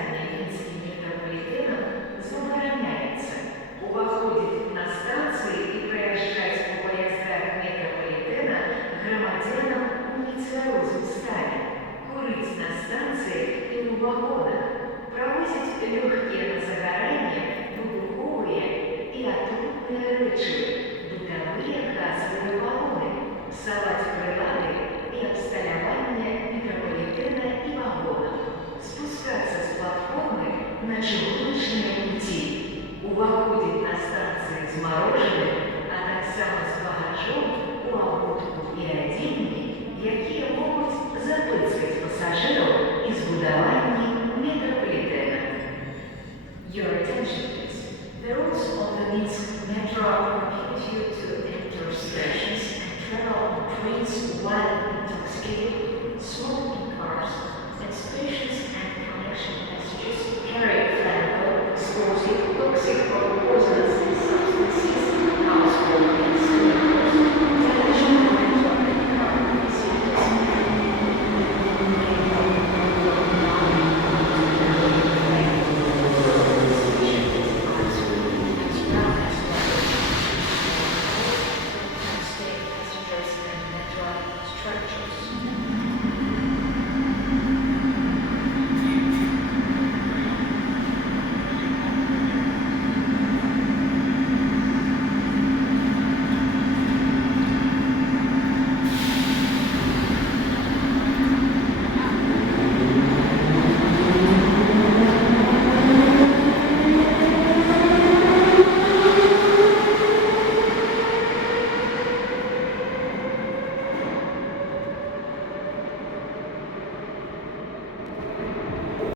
скористання мінським метрополітеном забороняється. Уваходить на станции и проезжать по поездах метрополитена громадянам в нетверезом стане, курить на станции и в вагонах, провозить легкие на загорание, выбуховые и отрубные рычаги, бытовые газовые баллоны, псовать прилады и обсталявание метрополитена и вагонов, спускаться с платформы на желудочные пути, уваходить на станции з мороженым, а так само з багажом у обутку і адзенні, якія могуць запыцкаць пасажыраў